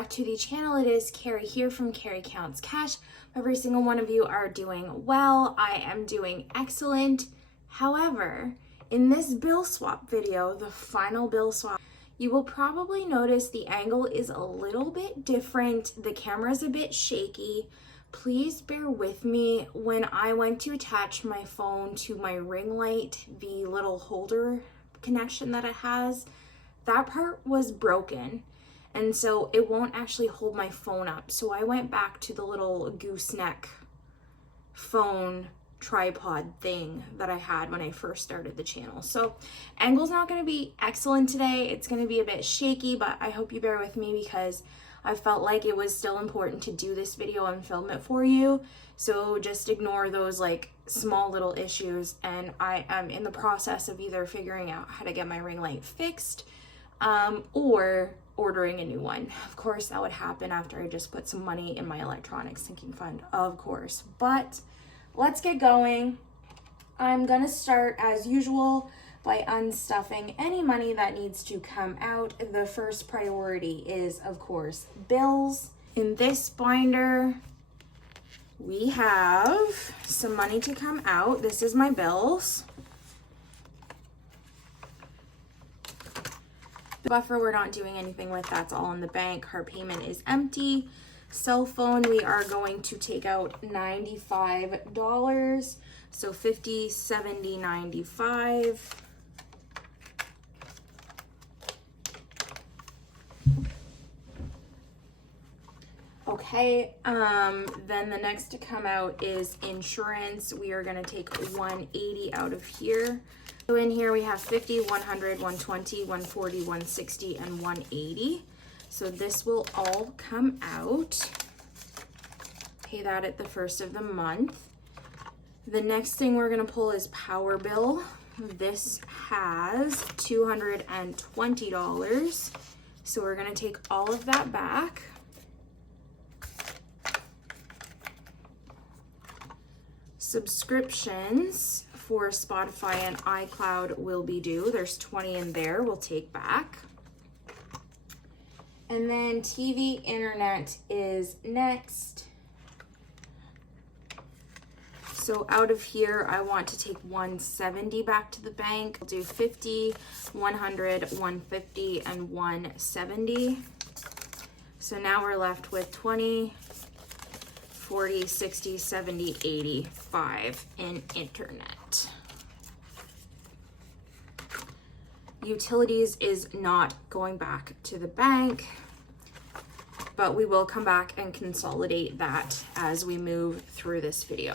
back to the channel. It is Carrie here from Carrie Counts Cash. Every single one of you are doing well. I am doing excellent. However, in this bill swap video, the final bill swap, you will probably notice the angle is a little bit different. The camera is a bit shaky. Please bear with me. When I went to attach my phone to my ring light, the little holder connection that it has, that part was broken. And so it won't actually hold my phone up. So I went back to the little gooseneck phone tripod thing that I had when I first started the channel. So angle's not going to be excellent today. It's going to be a bit shaky, but I hope you bear with me because I felt like it was still important to do this video and film it for you. So just ignore those like small little issues. And I am in the process of either figuring out how to get my ring light fixed or ordering a new one. Of course, that would happen after I just put some money in my electronics sinking fund, of course. But let's get going. I'm gonna start as usual by unstuffing any money that needs to come out. The first priority is, of course, bills. In this binder, we have some money to come out. This is my bills. The buffer we're not doing anything with, that's all in the bank. Our payment is empty. Cell phone, we are going to take out $95. So 50, 70, 95. Okay, then the next to come out is insurance. We are gonna take 180 out of here. So in here we have 50, 100, 120, 140, 160, and 180. So this will all come out. Pay that at the first of the month. The next thing we're gonna pull is power bill. This has $220. So we're gonna take all of that back. Subscriptions for Spotify and iCloud will be due. There's 20 in there, we'll take back. And then TV, internet is next. So out of here, I want to take 170 back to the bank. I'll do 50, 100, 150, and 170. So now we're left with 20, 40, 60, 70, 85 in internet. Utilities is not going back to the bank, but we will come back and consolidate that as we move through this video.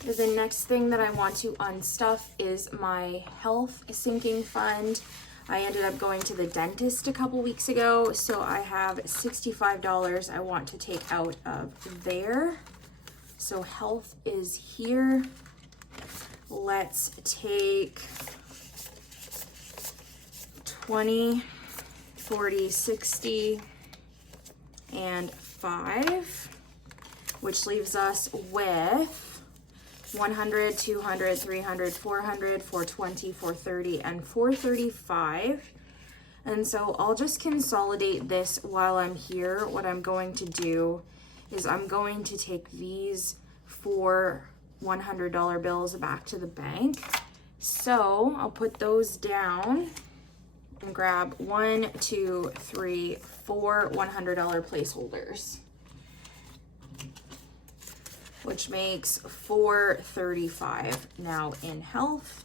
The next thing that I want to unstuff is my health sinking fund. I ended up going to the dentist a couple weeks ago, so I have $65 I want to take out of there. So health is here. Let's take 20, 40, 60, and 5, which leaves us with 100, 200, 300, 400, 420, 430, and 435. And so I'll just consolidate this while I'm here. What I'm going to do is I'm going to take these 4 $100 bills back to the bank. So I'll put those down and grab 1, 2, 3, 4 $100 placeholders, which makes 435 now in health.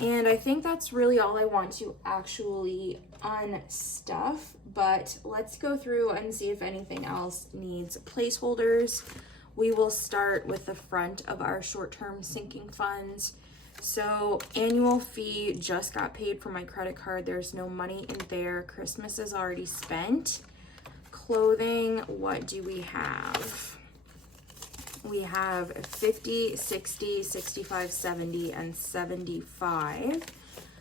And I think that's really all I want to actually unstuff, but let's go through and see if anything else needs placeholders. We will start with the front of our short-term sinking funds. So annual fee just got paid for my credit card. There's no money in there. Christmas is already spent. Clothing, what do we have? We have 50, 60, 65, 70, and 75.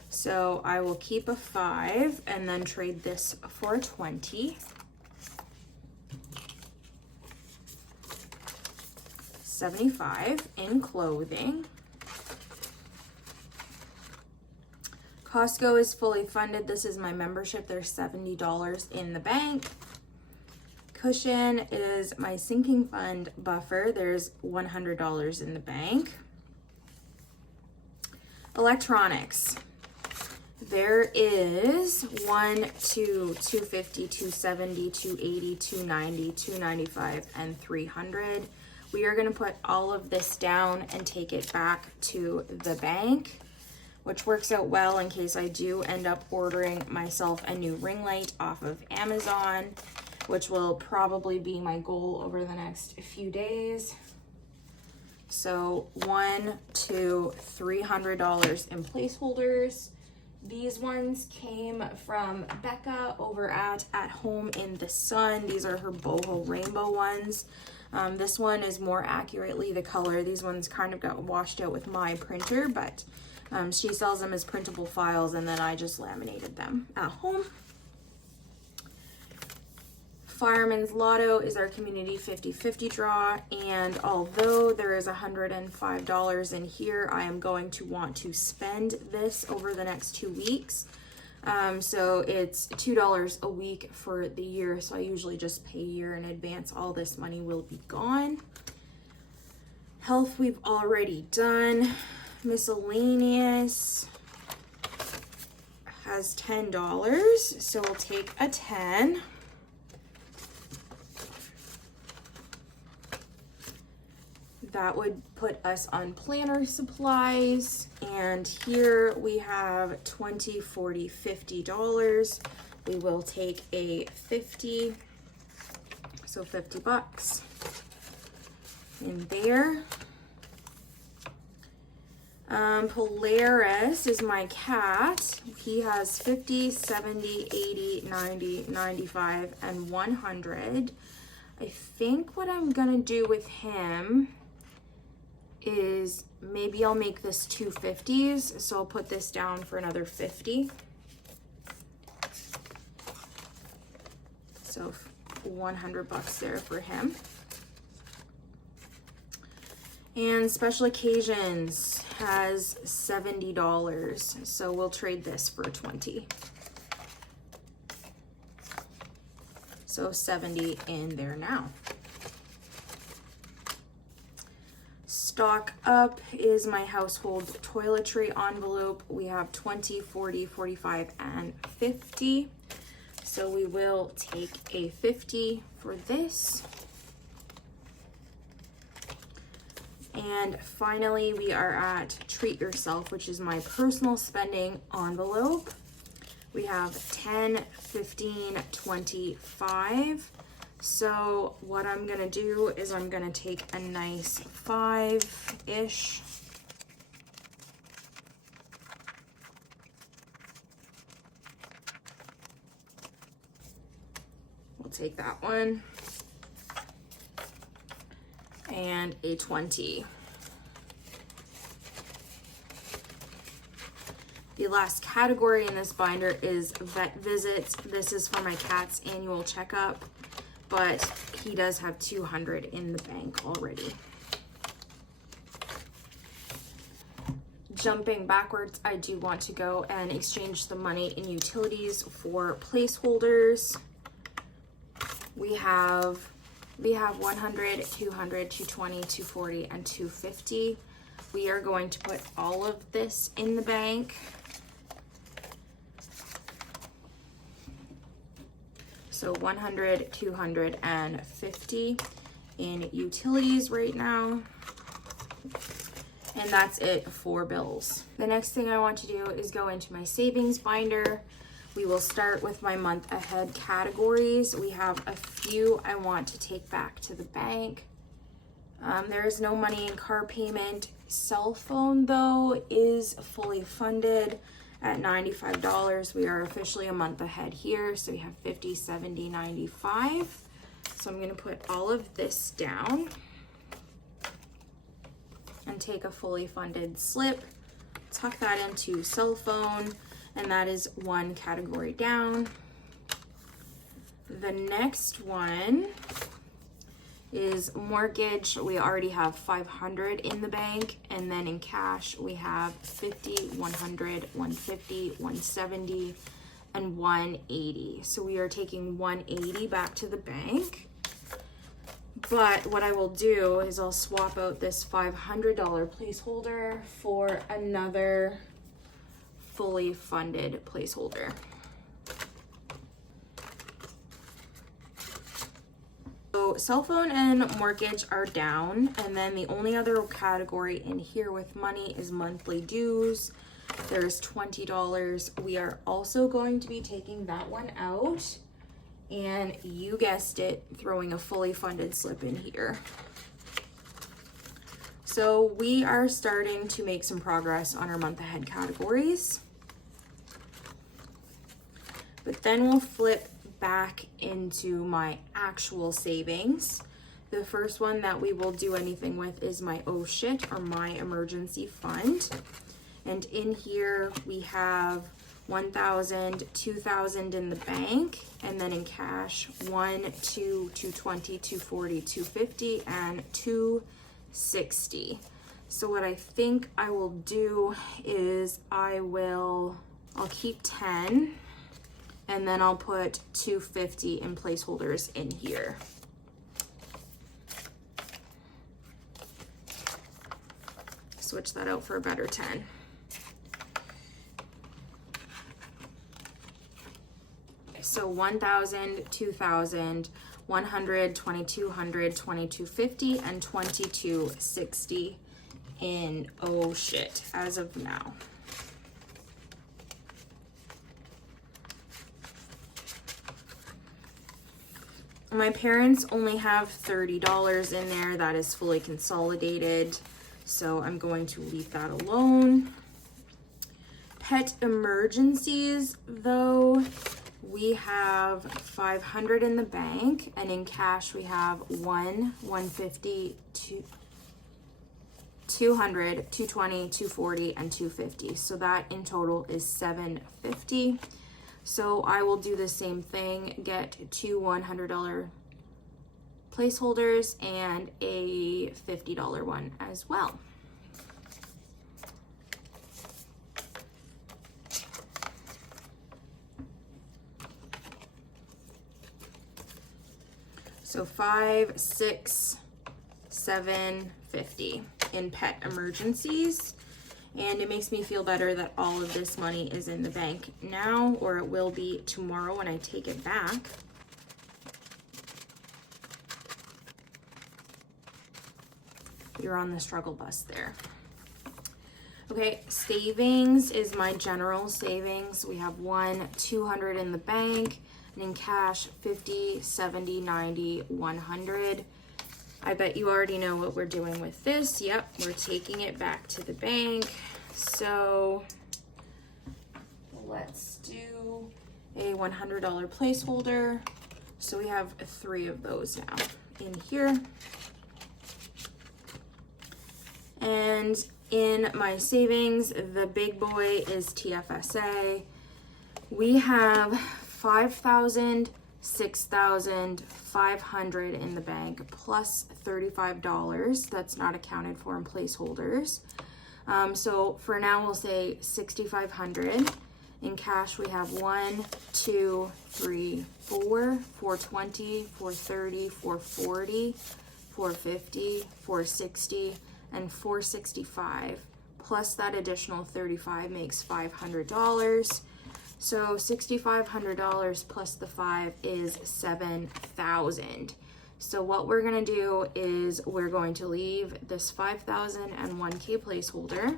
So I will keep a 5 and then trade this for a 20. 75 in clothing. Costco is fully funded. This is my membership. There's $70 in the bank. Cushion is my sinking fund buffer. There's $100 in the bank. Electronics. There is 1, 2, 250, 270, 280, 290, 295, and 300. We are going to put all of this down and take it back to the bank, which works out well in case I do end up ordering myself a new ring light off of Amazon, which will probably be my goal over the next few days. So $100 to $300 in placeholders. These ones came from Becca over at Home in the Sun. These are her boho rainbow ones. This one is more accurately the color. These ones kind of got washed out with my printer, but she sells them as printable files, and then I just laminated them at home. Fireman's Lotto is our community 50-50 draw, and although there is $105 in here, I am going to want to spend this over the next 2 weeks. So it's $2 a week for the year, so I usually just pay a year in advance. All this money will be gone. Health we've already done. Miscellaneous has $10, so we'll take a 10. That would put us on planner supplies, and here we have $20, $40, $50. We will take a 50, so 50 bucks in there. Polaris is my cat. He has 50, 70, 80, 90, 95, and 100. I think what I'm gonna do with him is maybe I'll make this 2 50s, so I'll put this down for another 50. So 100 bucks there for him. And special occasions has $70, so we'll trade this for 20. So 70 in there now. Stock up is my household toiletry envelope. We have 20, 40, 45, and 50. So we will take a 50 for this. And finally, we are at Treat Yourself, which is my personal spending envelope. We have 10, 15, 25. So what I'm gonna do is I'm gonna take a nice 5-ish. We'll take that one. And a 20. The last category in this binder is vet visits. This is for my cat's annual checkup, but he does have 200 in the bank already. Jumping backwards, I do want to go and exchange the money in utilities for placeholders. We have 100, 200, 220, 240, and 250. We are going to put all of this in the bank. So 100, 200, and 50 in utilities right now. And that's it for bills. The next thing I want to do is go into my savings binder. We will start with my month ahead categories. We have a few I want to take back to the bank. There is no money in car payment. Cell phone though is fully funded at $95. We are officially a month ahead here. So we have 50, 70, 95. So I'm gonna put all of this down and take a fully funded slip, tuck that into cell phone, and that is one category down. The next one is mortgage. We already have 500 in the bank, and then in cash we have 50, 100, 150, 170, and 180. So we are taking 180 back to the bank. But what I will do is I'll swap out this $500 placeholder for another fully funded placeholder. So cell phone and mortgage are down, and then the only other category in here with money is monthly dues. There's $20. We are also going to be taking that one out, and you guessed it, throwing a fully funded slip in here. So we are starting to make some progress on our month ahead categories. But then we'll flip back into my actual savings. The first one that we will do anything with is my oh shit, or my emergency fund. And in here we have 1,000, 2,000 in the bank, and then in cash 1, 2, 220, 240, 250, and 260. So what I think I will do is I'll keep 10, and then I'll put 250 in placeholders in here. Switch that out for a better 10. So 1,000, 2,000, 100, 2,200, 2,250, and 2,260 in oh shit as of now. My parents only have $30 in there. That is fully consolidated, so I'm going to leave that alone. Pet emergencies, though, we have 500 in the bank, and in cash we have 150, 200, 220, 240, and 250. So that in total is 750. So I will do the same thing, get two $100 placeholders and a $50 one as well. So 5, 6, 7, 50 in pet emergencies. And it makes me feel better that all of this money is in the bank now, or it will be tomorrow when I take it back. You're on the struggle bus there. Okay, savings is my general savings. We have 200 in the bank, and in cash 50, 70, 90, 100. I bet you already know what we're doing with this. Yep, we're taking it back to the bank. So let's do a $100 placeholder. So we have 3 of those now in here. And in my savings, the big boy is TFSA. We have 5,000, 6,500 in the bank, plus $35 that's not accounted for in placeholders. So for now we'll say 6,500. In cash we have 1, 2, 3, 4, 420, 430, 440, 450, 460, and 465. Plus that additional 35 makes $500. So $6,500 plus the 5 is 7,000. So what we're gonna do is we're going to leave this 5,000 and 1K placeholder,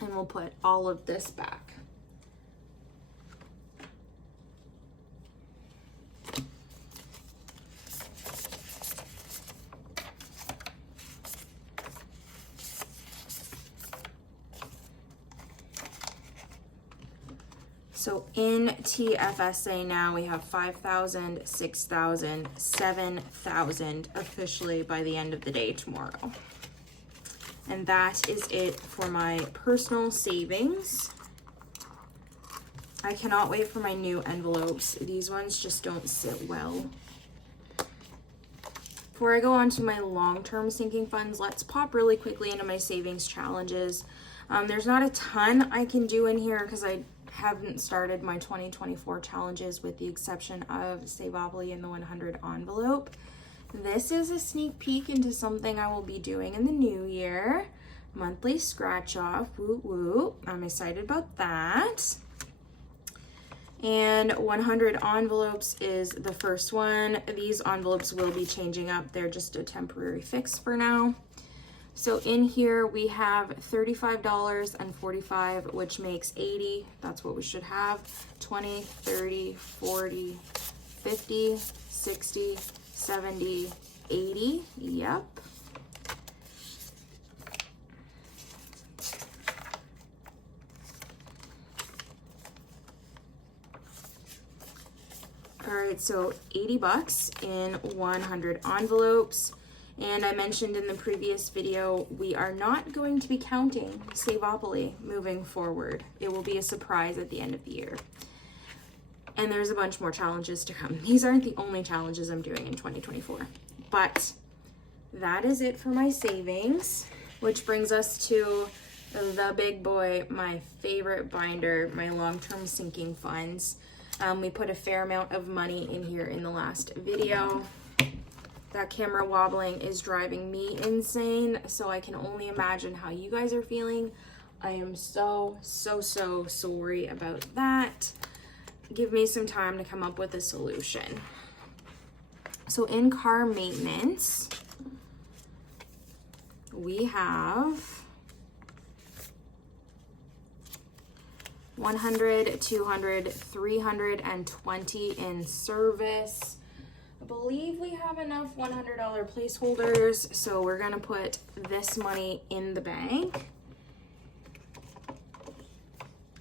and we'll put all of this back. So in TFSA now we have 5,000, 6,000, 7,000 officially by the end of the day tomorrow. And that is it for my personal savings. I cannot wait for my new envelopes. These ones just don't sit well. Before I go on to my long-term sinking funds, let's pop really quickly into my savings challenges. There's not a ton I can do in here because I haven't started my 2024 challenges with the exception of Savopoly in the 100 envelope. This is a sneak peek into something I will be doing in the new year. Monthly scratch off, woo woo. I'm excited about that. And 100 envelopes is the first one. These envelopes will be changing up. They're just a temporary fix for now. So in here we have $35.45, which makes 80. That's what we should have. 20, 30, 40, 50, 60, 70, 80. Yep. All right, so 80 bucks in 100 envelopes. And I mentioned in the previous video, we are not going to be counting Savopoly moving forward. It will be a surprise at the end of the year. And there's a bunch more challenges to come. These aren't the only challenges I'm doing in 2024. But that is it for my savings, which brings us to the big boy, my favorite binder, my long-term sinking funds. We put a fair amount of money in here in the last video. That camera wobbling is driving me insane, so I can only imagine how you guys are feeling. I am so sorry about that. Give me some time to come up with a solution. So in car maintenance, we have 100, 200, 320 in service. I believe we have enough $100 placeholders, so we're gonna put this money in the bank.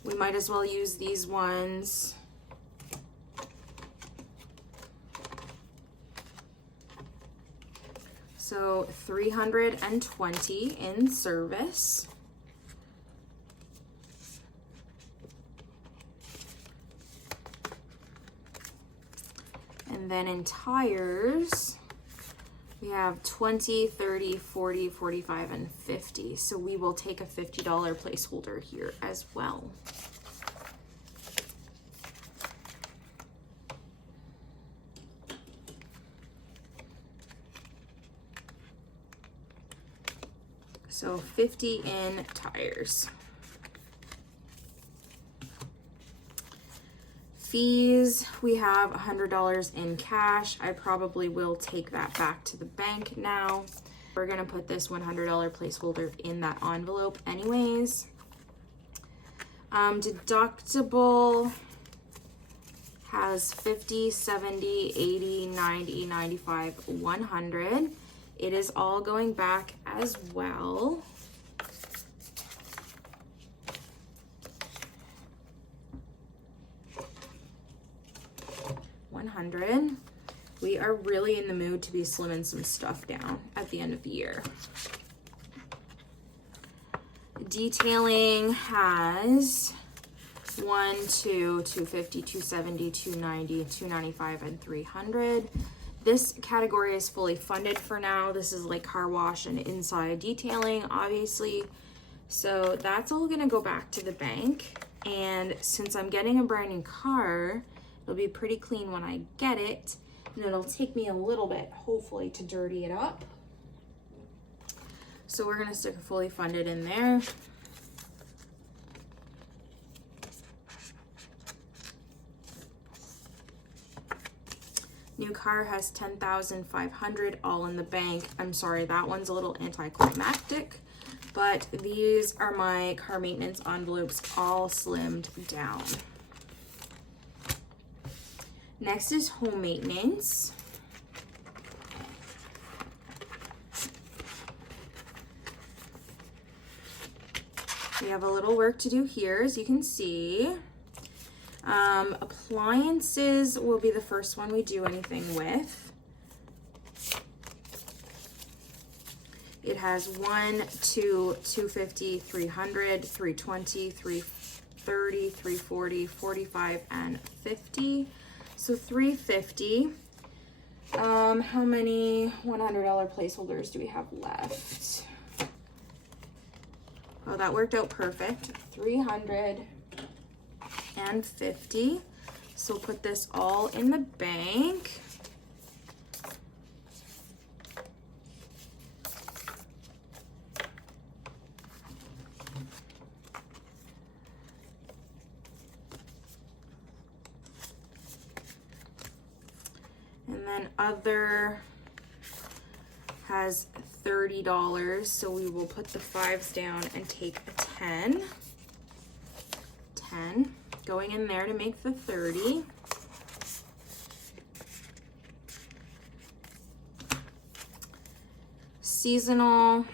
We might as well use these ones. So 320 in service. And then in tires, we have 20, 30, 40, 45, and 50. So we will take a $50 placeholder here as well. So 50 in tires. Fees, we have $100 in cash. I probably will take that back to the bank now. We're gonna put this $100 placeholder in that envelope anyways. Deductible has 50, 70, 80, 90, 95, 100. It is all going back as well. $100. We are really in the mood to be slimming some stuff down at the end of the year. Detailing has 1, 2, 250, 270, 290, 295, and 300. This category is fully funded for now. This is like car wash and inside detailing, obviously. So that's all gonna go back to the bank. And since I'm getting a brand new car, it'll be pretty clean when I get it, and it'll take me a little bit, hopefully, to dirty it up. So we're gonna stick a fully funded in there. New car has 10,500 all in the bank. I'm sorry, that one's a little anticlimactic, but these are my car maintenance envelopes all slimmed down. Next is home maintenance. We have a little work to do here, as you can see. Appliances will be the first one we do anything with. It has 1, 2, 250, 300, 320, 330, 340, 45, and 50. So 350. How many $100 placeholders do we have left? Oh, that worked out perfect. 350. So put this all in the bank. And then other has $30, so we will put the 5s down and take a 10. 10 going in there to make the 30. Seasonal,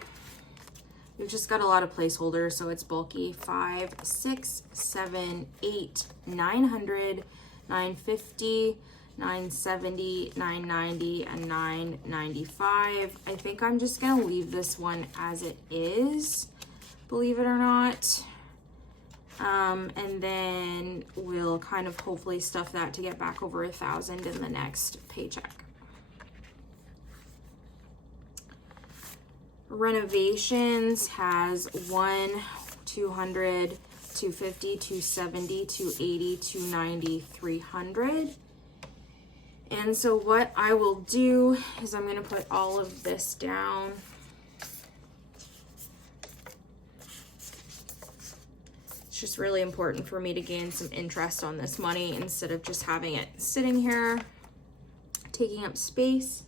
we've just got a lot of placeholders, so it's bulky. 5, 6, 7, 8, 900, 950, 970, 990, and 995. I think I'm just gonna leave this one as it is, believe it or not. And then we'll kind of hopefully stuff that to get back over 1,000 in the next paycheck. Renovations has 1, 200, 250, 270, 280, 290, 300. And so what I will do is I'm going to put all of this down. It's just really important for me to gain some interest on this money instead of just having it sitting here, taking up space.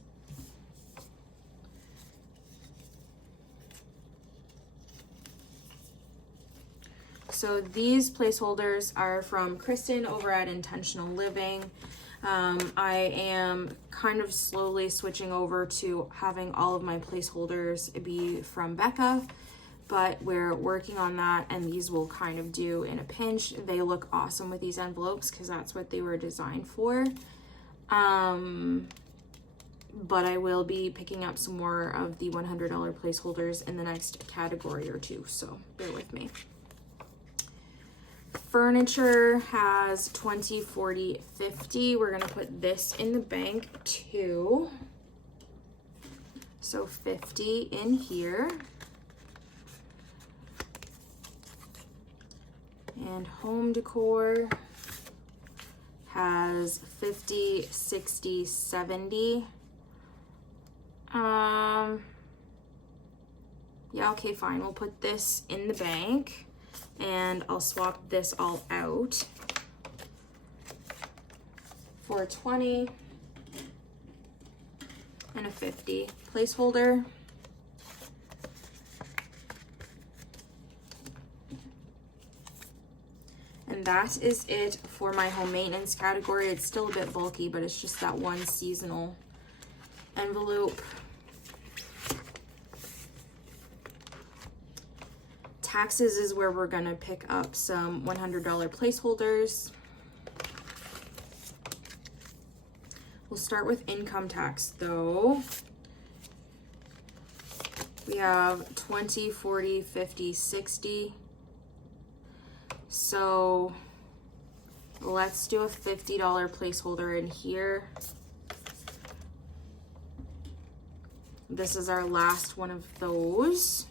So these placeholders are from Kristen over at Intentional Living. I am kind of slowly switching over to having all of my placeholders be from Becca, but we're working on that, and these will kind of do in a pinch. They look awesome with these envelopes because that's what they were designed for. But I will be picking up some more of the $100 placeholders in the next category or two, so bear with me. Furniture has 20, 40, 50. We're gonna put this in the bank too. So 50 in here. And home decor has 50, 60, 70. Yeah, okay, fine. We'll put this in the bank. And I'll swap this all out for a 20 and a 50 placeholder. And that is it for my home maintenance category. It's still a bit bulky, but it's just that one seasonal envelope. Taxes is where we're gonna pick up some $100 placeholders. We'll start with income tax though. We have 20, 40, 50, 60. So let's do a $50 placeholder in here. This is our last one of those.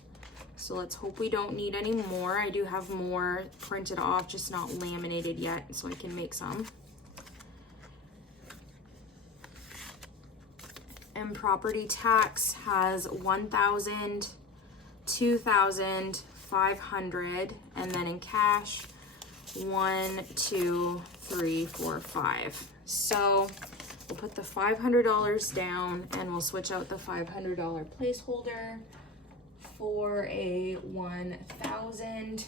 So let's hope we don't need any more. I do have more printed off, just not laminated yet, so I can make some. And property tax has 1,000, 2,000, 500, and then in cash, 1, 2, 3, 4, 5. So we'll put the $500 down and we'll switch out the $500 placeholder for a 1,000.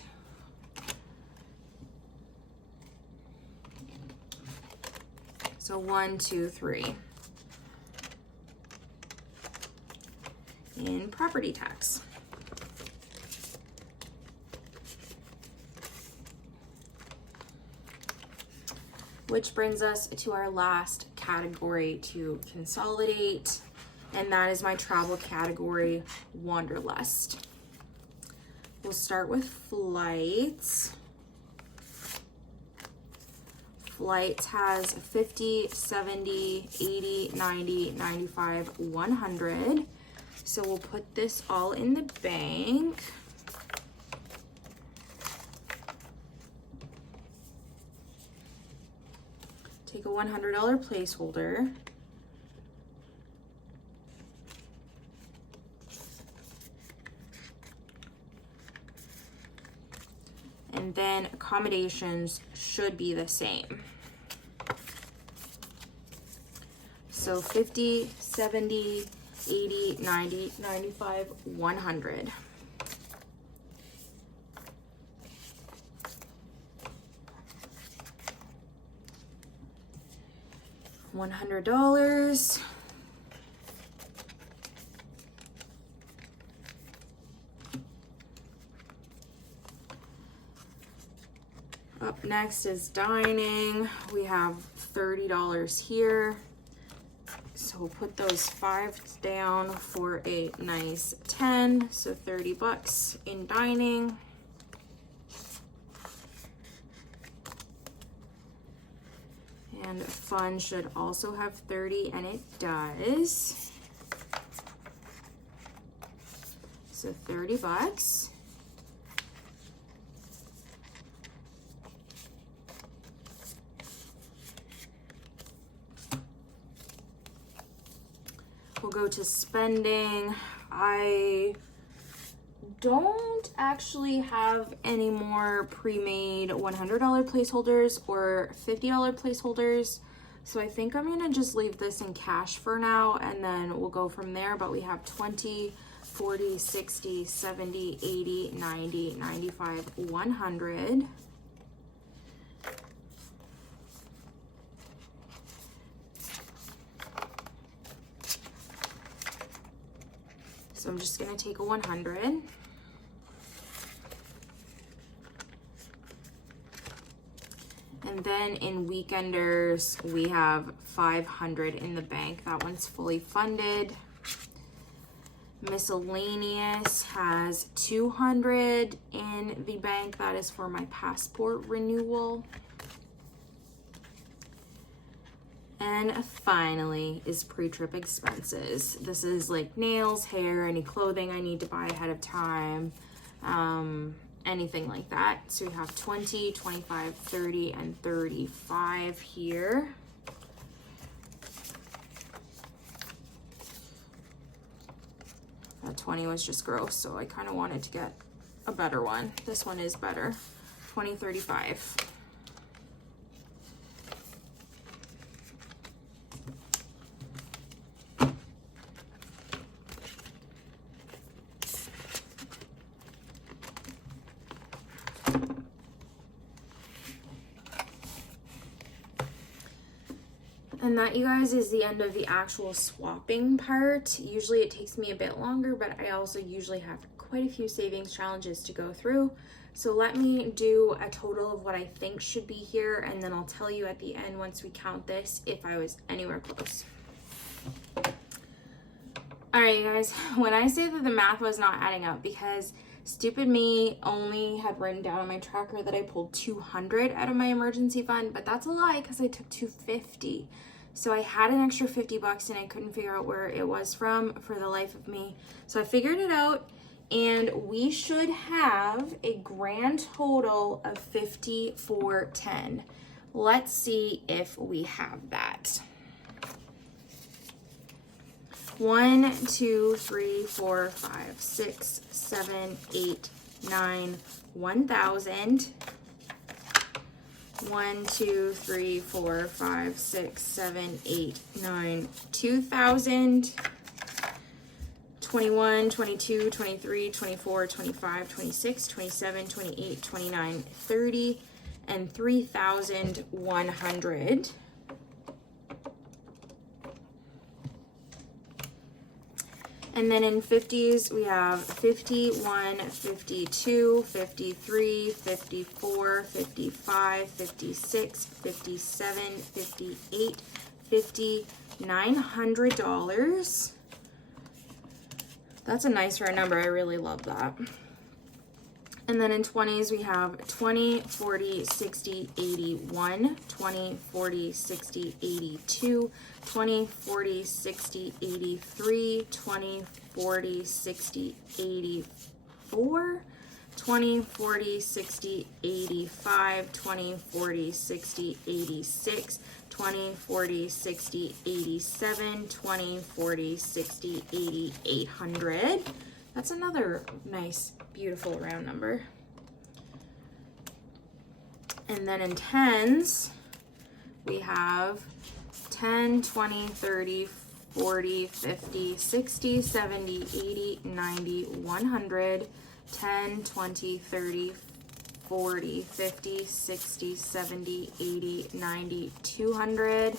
So 1, 2, 3 in property tax. Which brings us to our last category to consolidate, and that is my travel category, Wanderlust. We'll start with flights. Flights has 50, 70, 80, 90, 95, 100. So we'll put this all in the bank. Take a $100 placeholder. And then accommodations should be the same. So 50, 70, 80, 90, 95, 100. $100. Up next is dining. We have $30 here. So we'll put those 5 down for a nice 10. So 30 bucks in dining. And fun should also have 30, and it does. So 30 bucks. We'll go to spending. I don't actually have any more pre-made $100 placeholders or $50 placeholders. So I think I'm gonna just leave this in cash for now, and then we'll go from there. But we have 20, 40, 60, 70, 80, 90, 95, 100. So I'm just gonna take a 100. And then in weekenders, we have 500 in the bank. That one's fully funded. Miscellaneous has 200 in the bank. That is for my passport renewal. And finally is pre-trip expenses. This is like nails, hair, any clothing I need to buy ahead of time, anything like that. So we have 20, 25, 30, and 35 here. That 20 was just gross, so I kind of wanted to get a better one. This one is better. 20, 35. And that, you guys, is the end of the actual swapping part. Usually it takes me a bit longer, but I also usually have quite a few savings challenges to go through. So let me do a total of what I think should be here, and then I'll tell you at the end once we count this if I was anywhere close. All right, you guys, when I say that the math was not adding up, because stupid me only had written down on my tracker that I pulled 200 out of my emergency fund, but that's a lie because I took 250. So I had an extra 50 bucks and I couldn't figure out where it was from for the life of me. So I figured it out, and we should have a grand total of 5410. Let's see if we have that. 1, 2, 3, 4, 5, 6, 7, 8, 9, 1,000. 1, 2, 3, 4, 5, 6, 7, 8, 9, 2,000. 21, 22, 23, 24, 25, 26, 27, 28, 29, 30, and 3,100. And then in 50s, we have 51, 52, 53, 54, 55, 56, 57, 58, $50, $900. That's a nice round number. I really love that. And then in 20s, we have 20, 40, 60, 81, 20, 40, 60, 82, 20, 40, 60, 83, 20, 40, 60, 84, 20, 40, 60, 85, 20, 40, 60, 86, 20, 40, 60, 87, 20, 40, 60, 80, 800. That's another nice, beautiful round number. And then in 10s, we have 10, 20, 30, 40, 50, 60, 70, 80, 90, 100, 10, 20, 30, 40, 50, 60, 70, 80, 90, 200,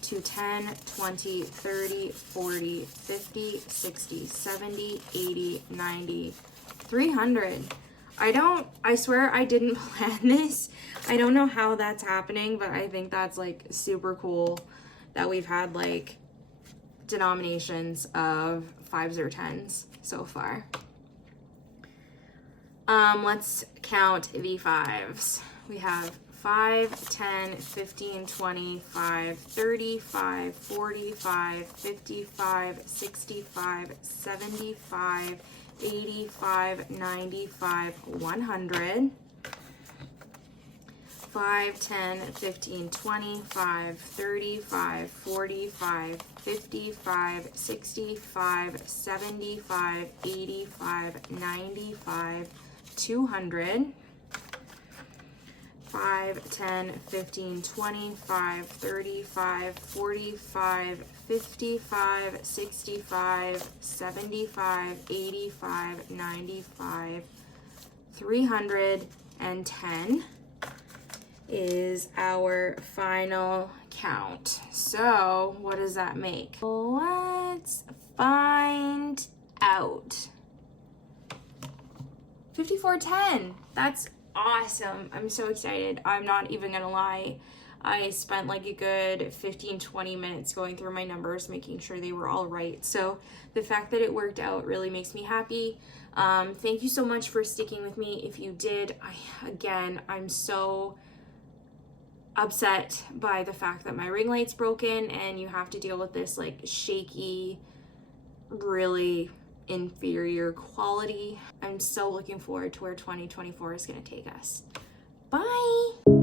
to 10, 20, 30, 40, 50, 60, 70, 80, 90, 300. I swear I didn't plan this. I don't know how that's happening, but I think that's like super cool that we've had like denominations of 5s or 10s so far. Let's count the 5s. We have 5, 10, 15, 25, 35, 45, 55, 65, 75, 85, 95, 100. 5, 10, 15, 25, 35, 45, 55, 65, 75, 85, 95, 200. 5, 10, 15, 25, 35, 45, 55, 65, 75, 85, 95, 310 is our final count. So what does that make? Let's find out. 5410. That's awesome. I'm so excited. I'm not even gonna lie. I spent like a good 15-20 minutes going through my numbers, making sure they were all right. So the fact that it worked out really makes me happy. Thank you so much for sticking with me. If you did, I'm so upset by the fact that my ring light's broken and you have to deal with this like shaky, really inferior quality. I'm so looking forward to where 2024 is going to take us. Bye.